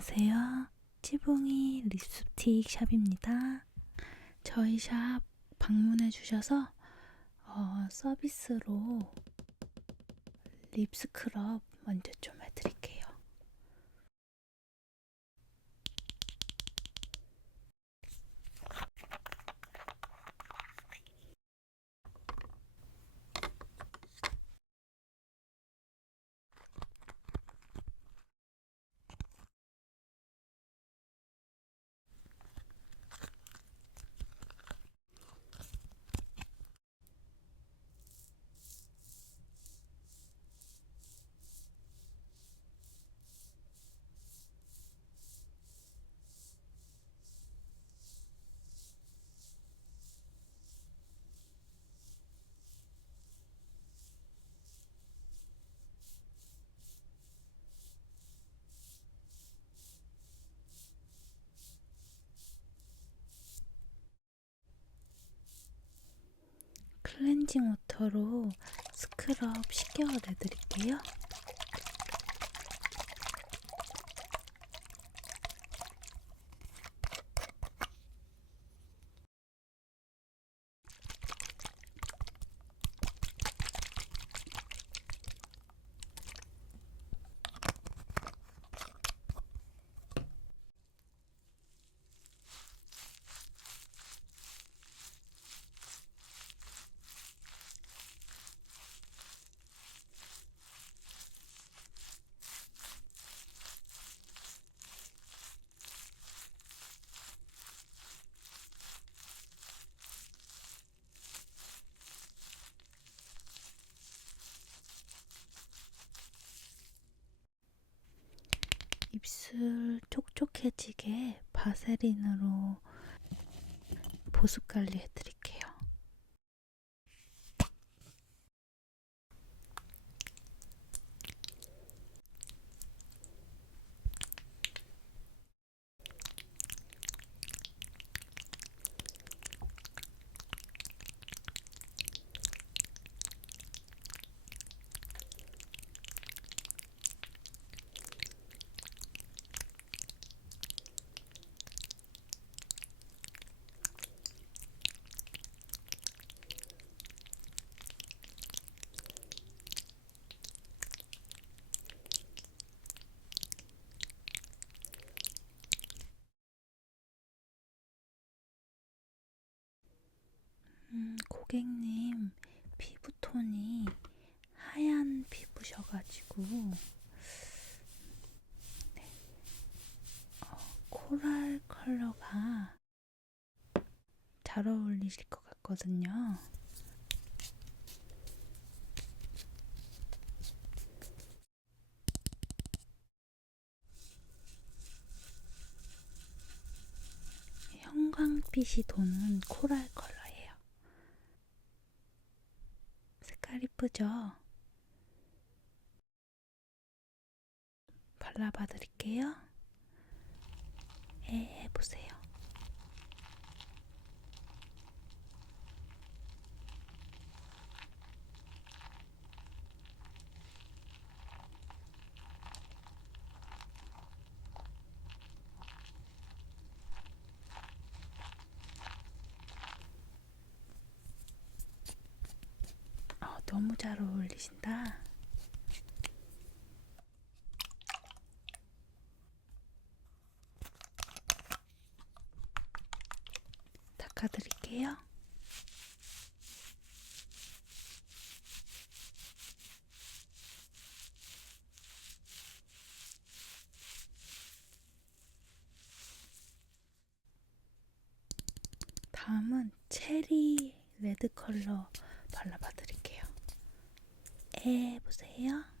안녕하세요. 찌붕이 립스틱 샵입니다. 저희 샵 방문해 주셔서 어, 서비스로 립 스크럽 먼저 좀 해드릴게요. 클렌징 워터로 스크럽 씻겨내드릴게요. 입술 촉촉해지게 바세린으로 보습 관리 해드릴게요. 음, 고객님 피부톤이 하얀 피부셔가지고 네. 어, 코랄 컬러가 잘 어울리실 것 같거든요. 형광빛이 도는 코랄 컬러예요. 색깔 이쁘죠? 발라봐 드릴게요. 에, 해보세요. 닦아드릴게요. 다음은 체리 레드 컬러 발라봐 드릴게요. 에 보세요.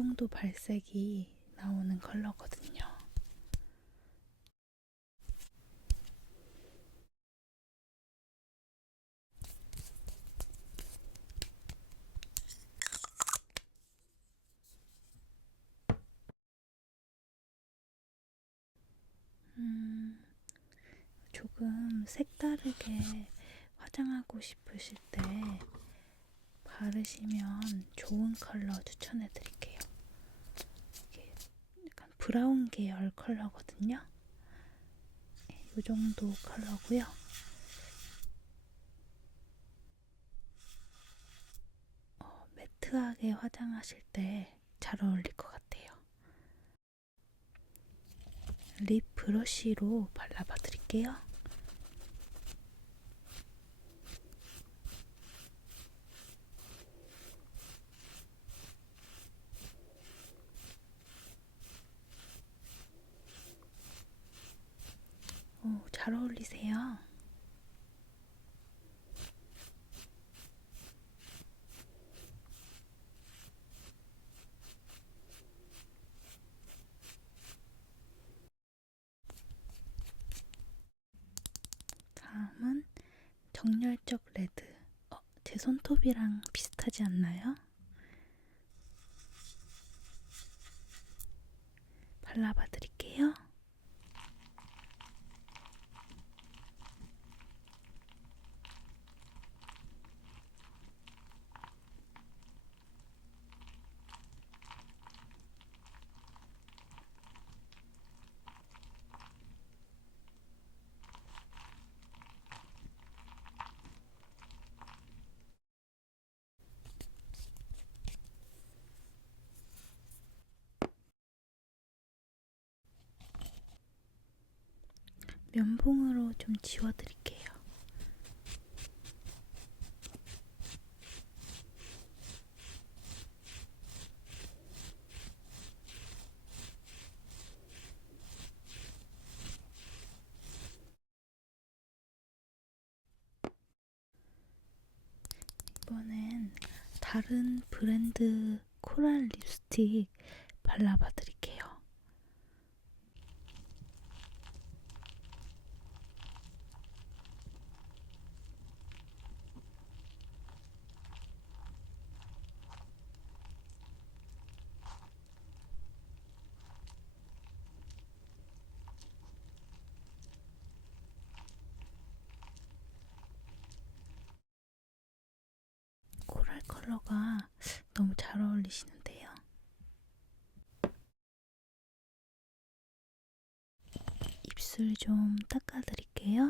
정도 발색이 나오는 컬러거든요. 음, 조금 색다르게 화장하고 싶으실 때 바르시면 좋은 컬러 추천해 드릴게요. 브라운 계열 컬러거든요. 네, 이 정도 컬러고요. 어, 매트하게 화장하실 때 잘 어울릴 것 같아요. 립 브러쉬로 발라봐 드릴게요. 오, 잘 어울리세요. 다음은 정열적 레드. 어, 제 손톱이랑 비슷하지 않나요? 발라봐 드릴게요. 면봉으로 좀 지워드릴게요. 이번엔 다른 브랜드 코랄 립스틱 발라봐 드릴게요. 코랄 컬러가 너무 잘 어울리시는데요. 입술 좀 닦아드릴게요.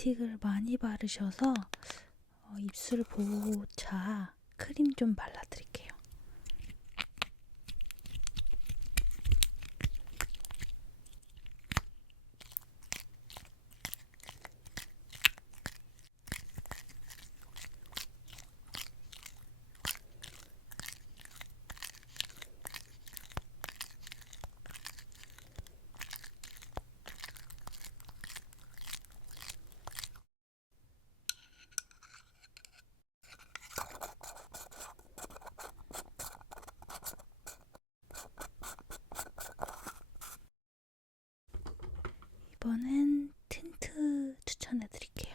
립스틱을 많이 바르셔서 어, 입술 보호차 크림 좀 발라드릴게요. 이번엔 틴트 추천해 드릴게요.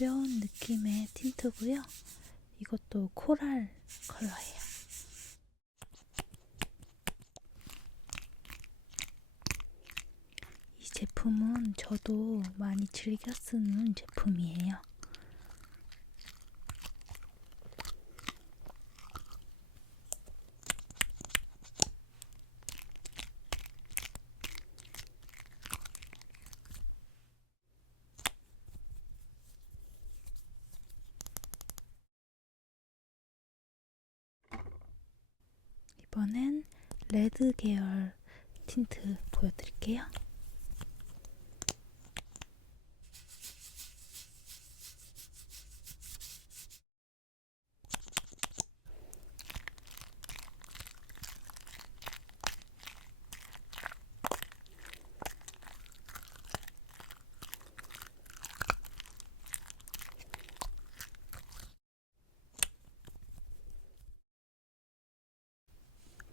가벼운 느낌의 틴트고요. 이것도 코랄 컬러예요. 이 제품은 저도 많이 즐겨 쓰는 제품이에요. 이번엔 레드 계열 틴트 보여드릴게요.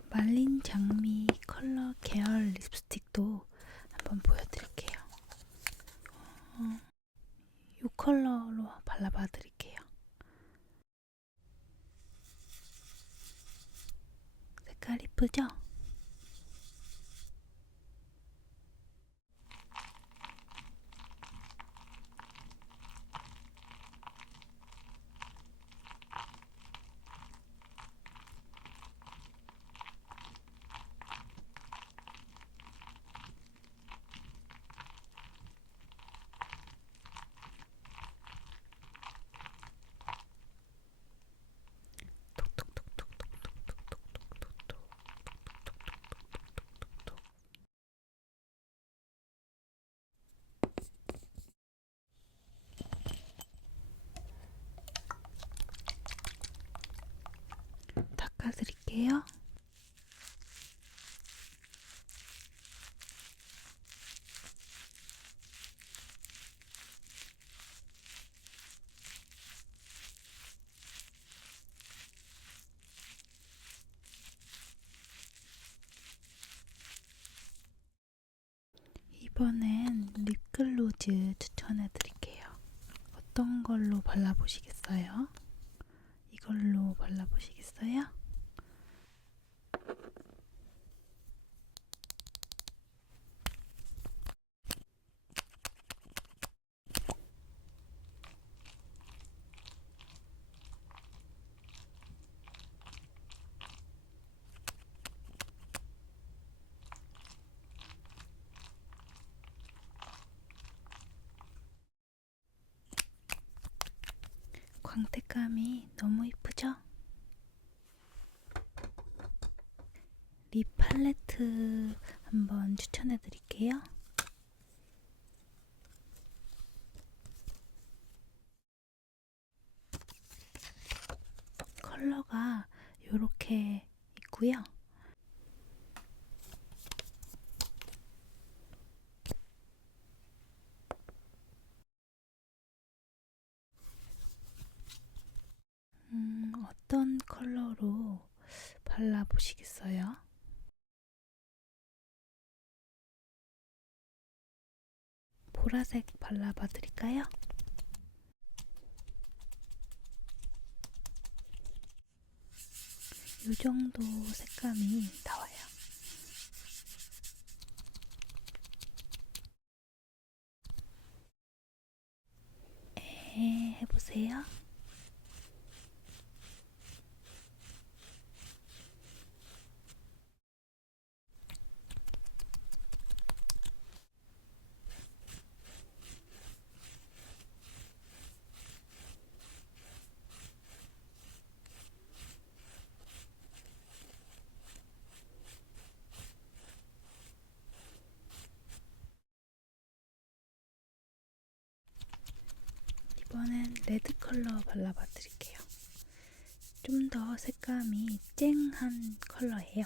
말린 장미 컬러 계열 립스틱도 한번 보여드릴게요. 어, 이 컬러로 발라봐 드릴게요. 색깔 이쁘죠? 닦아드릴게요. 이번엔 립글로즈 추천해 드릴게요. 어떤 걸로 발라보시겠어요? 이걸로 발라보시겠어요? 광택감이 너무 이쁘죠? 립 팔레트 한번 추천해 드릴게요. 컬러가 이렇게 있고요. 음, 어떤 컬러로 발라 보시겠어요? 보라색 발라봐 드릴까요? 이 정도 색감이 나와요. 에, 해보세요. 이번엔 레드 컬러 발라봐 드릴게요. 좀더 색감이 쨍한 컬러예요.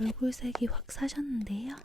얼굴색이 확 사셨는데요.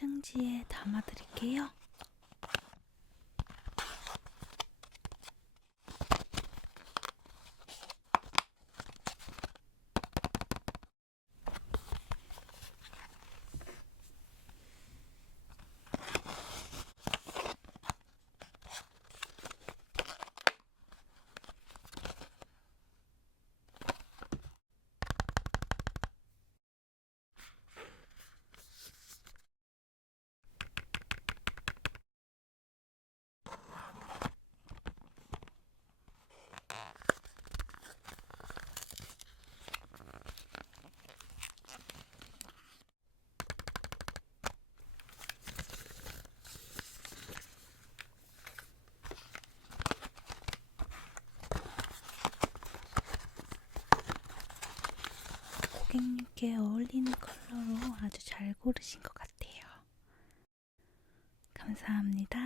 포장지에 담아 드릴게요. 고객님께 어울리는 컬러로 아주 잘 고르신 것 같아요. 감사합니다.